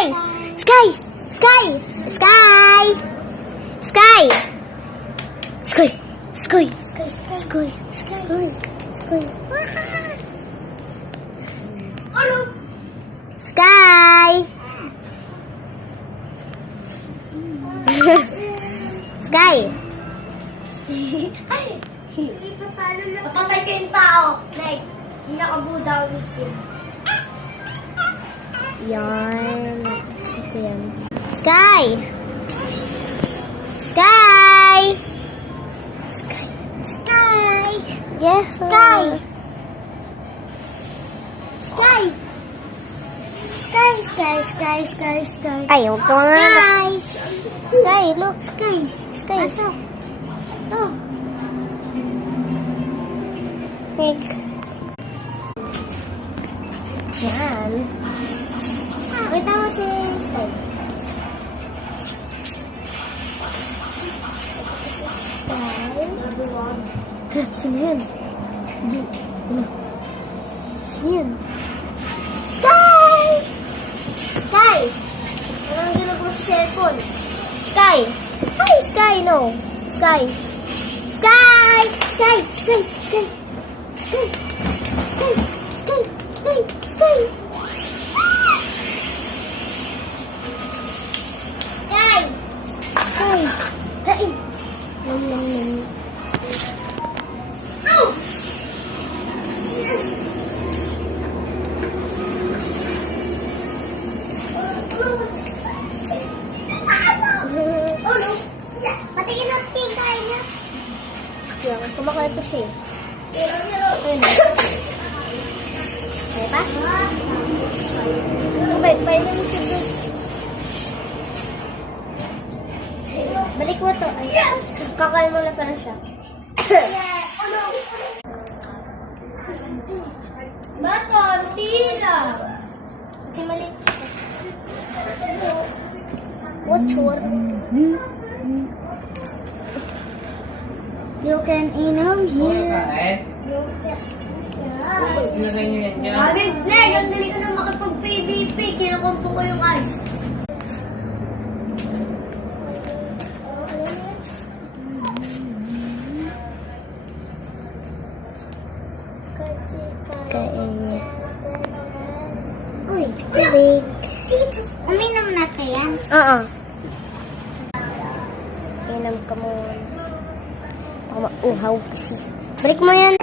Sky! Sky! Sky! Sky! Sky! Sky! Sky! Sky! Sky! Sky! Sky! Sky! Sky! Patay ko yung tao. Like, hindi nakabuda ulit yun. Yan. Ito yan. Sky! Sky! Sky! Sky! Yes. Sky! Sky! Sky, sky, sky, sky, sky. Ay, huwag ka nga. Sky! Sky, look. Sky! Sky. Pasok. Ito. Nick. Yan. Wait mo si Sky. Sino yan? Di. Ano? Sino yan? Sky! Sky! Anong ginagawa sa cellphone? Sky! Hi, Sky, no. Sky. Sky! Sky! Sky! Sky! Sky! Sky! Sky! Sky! Sky! Sky! Sky. Kain. Nom, nom, nom. Ow! Oh no! Patingin natin kain niya. Yan, kumakain to siya. Ayun. Kaya pa? Okay, pwede mo siya doon. Balik mo to. Ay, kakain mo na pala siya. Bato, tila. Kasi mali. What's wrong? You can inom here. David, Ned, ang galing ka na makipag-PVP. Kinakumpo ko yung ice. Kain niya. Uy, Tubig. dito. Uminom natin yan. Oo. Inom ka mo. Baka mauhaw kasi. Balik mo yan.